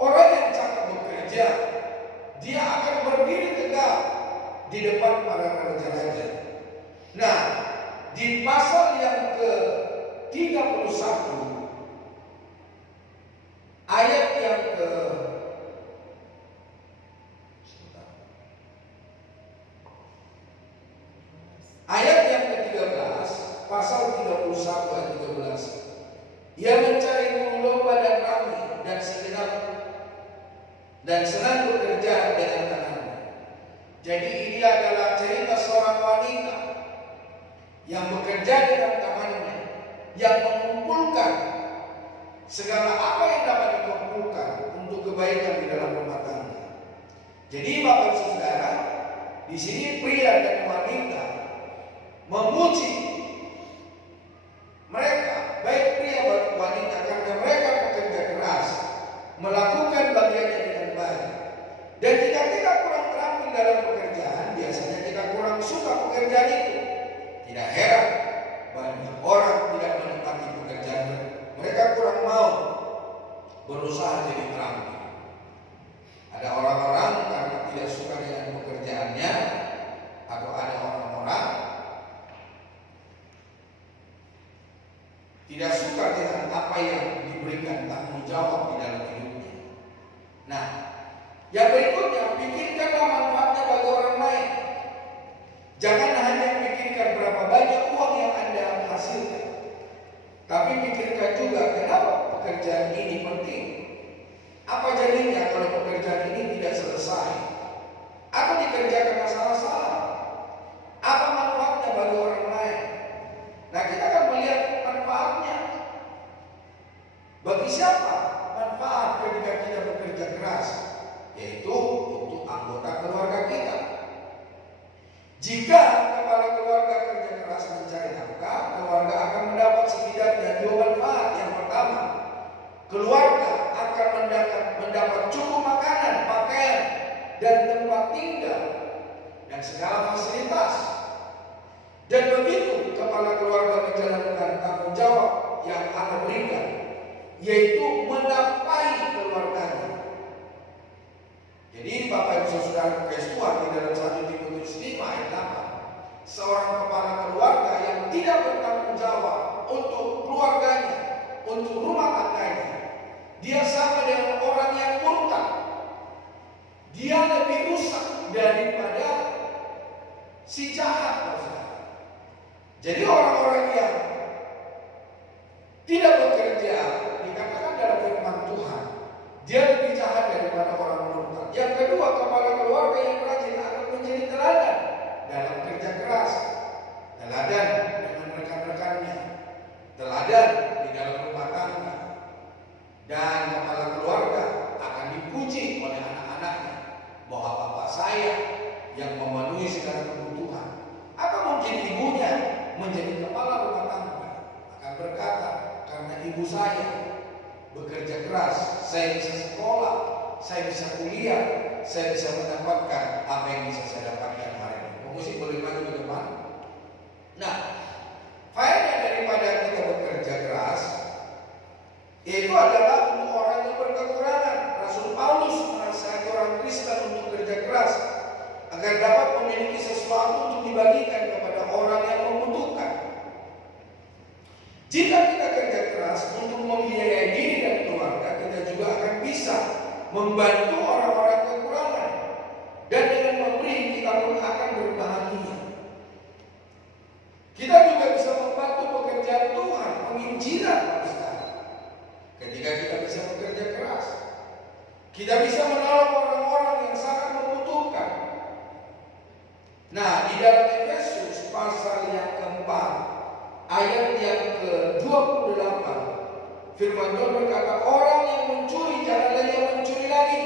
orang yang cakap bekerja, dia akan berdiri tegak di depan para raja-raja. Nah, di pasal yang ke-31 ayat yang ke-13, pasal 31 ayat 13. Ia mencari burung domba dan rami dan senang bekerja dengan tangannya. Jadi ini adalah cerita seorang wanita yang bekerja dengan tangannya, yang mengumpulkan segala apa yang dapat dikumpulkan untuk kebaikan di dalam rumah tangga. Jadi Bapak Saudara, di sini pria dan wanita memuji mereka, baik pria maupun wanita, karena mereka bekerja keras, melakukan bagiannya dengan baik. Dan jika kita kurang terampil dalam pekerjaan, biasanya kita kurang suka pekerjaan itu. Tidak heran banyak orang tidak menikmati pekerjaan mereka, kurang mau berusaha jadi terampil. Ada orang-orang karena tidak suka dengan pekerjaannya, atau ada orang-orang tidak suka dengan apa yang diberikan tanggung jawab di dalam hidupnya. Nah, yang berikutnya, pikirkanlah manfaatnya bagi orang lain. Jangan hanya pikirkan berapa banyak uang yang Anda hasilkan, tapi pikirkan juga kenapa pekerjaan ini penting. Apa jadinya kalau pekerjaan ini tidak selesai atau dikerjakan salah-salah? Apa manfaatnya bagi orang lain? Nah, kita akan melihat manfaatnya. Bagi siapa manfaat ketika kita bekerja keras? Yaitu untuk anggota keluarga kita. dan tempat tinggal dan segala fasilitas. Dan begitu kepala keluarga menjalankan tanggung jawab yang Allah berikan, yaitu menafkahi keluarganya. Jadi Bapak Ibu Saudara kasih Tuhan, di dalam 1 Timotius 5 ayat 8, seorang kepala keluarga yang tidak bertanggung jawab untuk keluarganya, untuk rumah tangganya, dia sama dengan orang yang murtad. Dia lebih rusak daripada si jahat. Jadi orang-orang yang tidak bekerja, dikatakan dalam firman Tuhan, dia lebih jahat daripada orang murtad. Yang kedua, kepala keluarga yang rajin akan menjadi teladan dalam kerja keras, teladan dengan rekan-rekannya, teladan di dalam rumah tangga, dan kepala keluarga akan dipuji oleh anak-anaknya bahwa bapak saya yang memenuhi segala kebutuhan. Atau mungkin ibunya menjadi kepala rumah tangga akan berkata, karena ibu saya bekerja keras, saya bisa sekolah, saya bisa kuliah, saya bisa mendapatkan apa yang bisa saya dapatkan hari ini. Musik boleh maju ke depan. Nah, faedah daripada kita bekerja keras itu adalah untuk orang yang berkekurangan. Rasul Paulus menasihati orang Kristen untuk kerja keras agar dapat memiliki sesuatu untuk dibagikan kepada orang yang membutuhkan. Jika kita kerja keras untuk membiayai diri dan keluarga, kita juga akan bisa membantu orang-orang kekurangan. Dan dengan memberi, kita pun akan berbahagia. Kita juga bisa membantu pekerjaan Tuhan, penginjilan manusia. Ketika kita bisa bekerja keras, kita bisa menolong orang-orang yang sangat membutuhkan. Nah, di dalam Efesus pasal yang keempat, ayat yang ke-28, firman Tuhan berkata, orang yang mencuri janganlah ia mencuri lagi,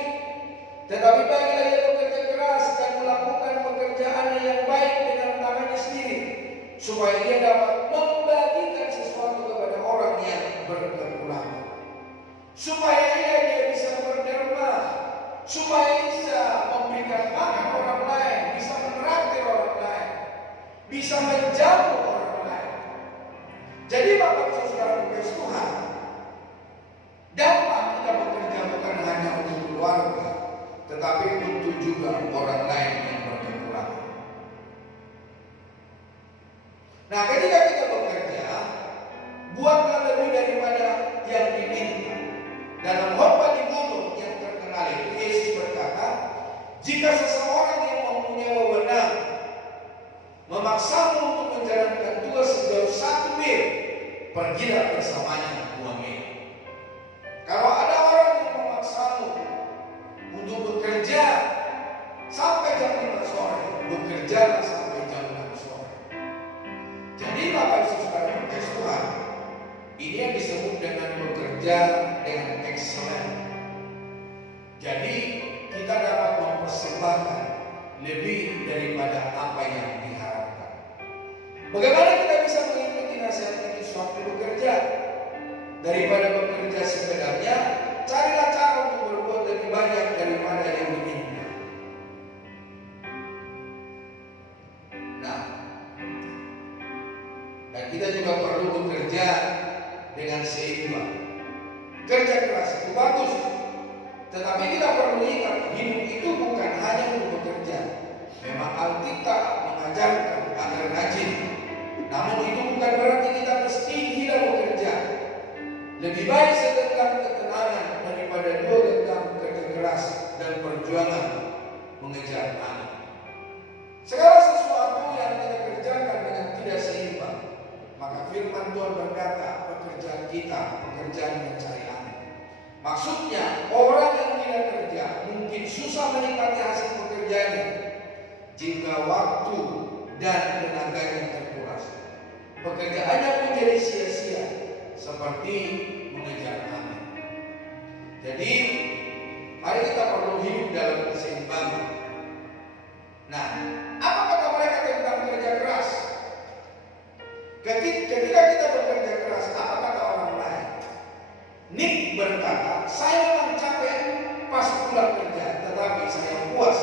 tetapi bagilah ia bekerja keras dan melakukan pekerjaan yang baik dengan tangannya sendiri, supaya ia dapat membagikan sesuatu kepada orang yang berkekurangan, supaya dia bisa berderma, supaya bisa memberikan makan orang lain, bisa menraktir orang lain, bisa menjamu orang lain. Jadi Bapak Ibu Saudara kasih Tuhan, dampak kita bekerja bukan hanya untuk keluarga, tetapi untuk juga orang lain yang berkekurangan. Nah, ketika kita bekerja, buatlah lebih daripada yang diminta. Dalam khotbah di gunung yang terkenal itu, Yesus berkata, jika seseorang yang mempunyai wewenang memaksamu untuk menjalankan tugas sejauh 1 mil, pergilah bersamanya 2 mil. Kalau ada orang yang memaksamu untuk bekerja sampai jam 5 sore, bekerjalah sampai jam 6 sore. Jadi Bapak Ibu Saudara kasih Tuhan, ini yang disebut dengan bekerja dengan excellent. Jadi kita dapat mempersembahkan lebih daripada apa yang diharapkan. Bagaimana kita bisa mengikuti nasihat ini sewaktu bekerja? Daripada bekerja sebenarnya, carilah cara untuk berbuat lebih banyak daripada yang diminta. Nah, dan kita juga perlu bekerja dengan seimbang. Kerja keras itu bagus, tetapi kita perlu ingat, hidup itu bukan hanya untuk bekerja. Memang Alkitab mengajarkan agar rajin, namun itu bukan berarti kita mesti tidak bekerja. Lebih baik segenggam ketenangan daripada 2 genggam kerja keras dan perjuangan mengejar angin. Segala sesuatu yang kita kerjakan dengan tidak seimbang, maka firman Tuhan berkata, pekerjaan kita pekerjaan mencari angin. Maksudnya orang yang tidak kerja mungkin susah menikmati hasil pekerjaannya jika waktu dan tenaganya terkuras. Pekerjaannya menjadi sia-sia seperti mengejar angin. Jadi mari kita perlu hidup dalam keseimbangan. Nah, apa kata mereka tentang kerja keras? Ketika kita bekerja keras, apa kata orang lain? Nick berkata, saya memang capek pas pulang kerja, tetapi saya puas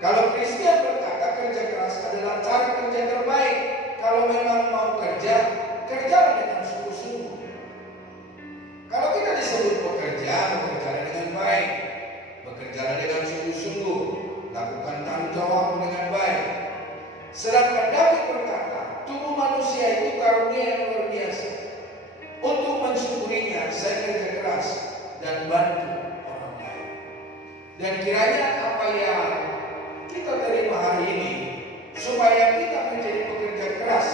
Kalau Kristen berkata kerja keras adalah cara kerja terbaik, kalau memang mau kerja, kerjalah dengan sungguh-sungguh. Kalau kita disebut bekerja, bekerjalah dengan baik, bekerjalah dengan sungguh-sungguh, lakukan tanggung jawab dengan baik. Sedangkan Daud berkata, tubuh manusia itu karunia yang luar biasa. Untuk mensyukurinya, saya kerja keras dan bantu orang lain. Dan kiranya apa yang kita terima hari ini, supaya kita menjadi pekerja keras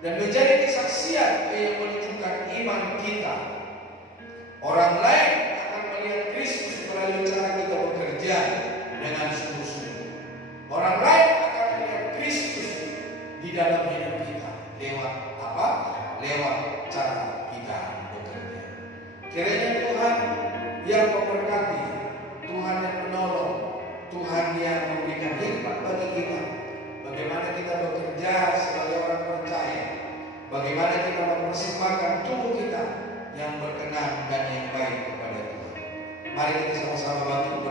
dan menjadi kesaksian yang menunjukkan iman kita. Orang lain akan melihat Kristus melalui cara kita bekerja dengan sungguh-sungguh. Orang lain akan melihat Kristus di dalam hidup kita. Lewat apa? Lewat cara kita bekerja. Kiranya Tuhan yang memberkati, Tuhan yang menolong, Tuhan yang memberikan hikmat bagi kita. Bagaimana kita bekerja sebagai orang percaya, bagaimana kita mempersembahkan tubuh kita yang berkenan dan yang baik kepada Tuhan. Mari kita sama-sama bantu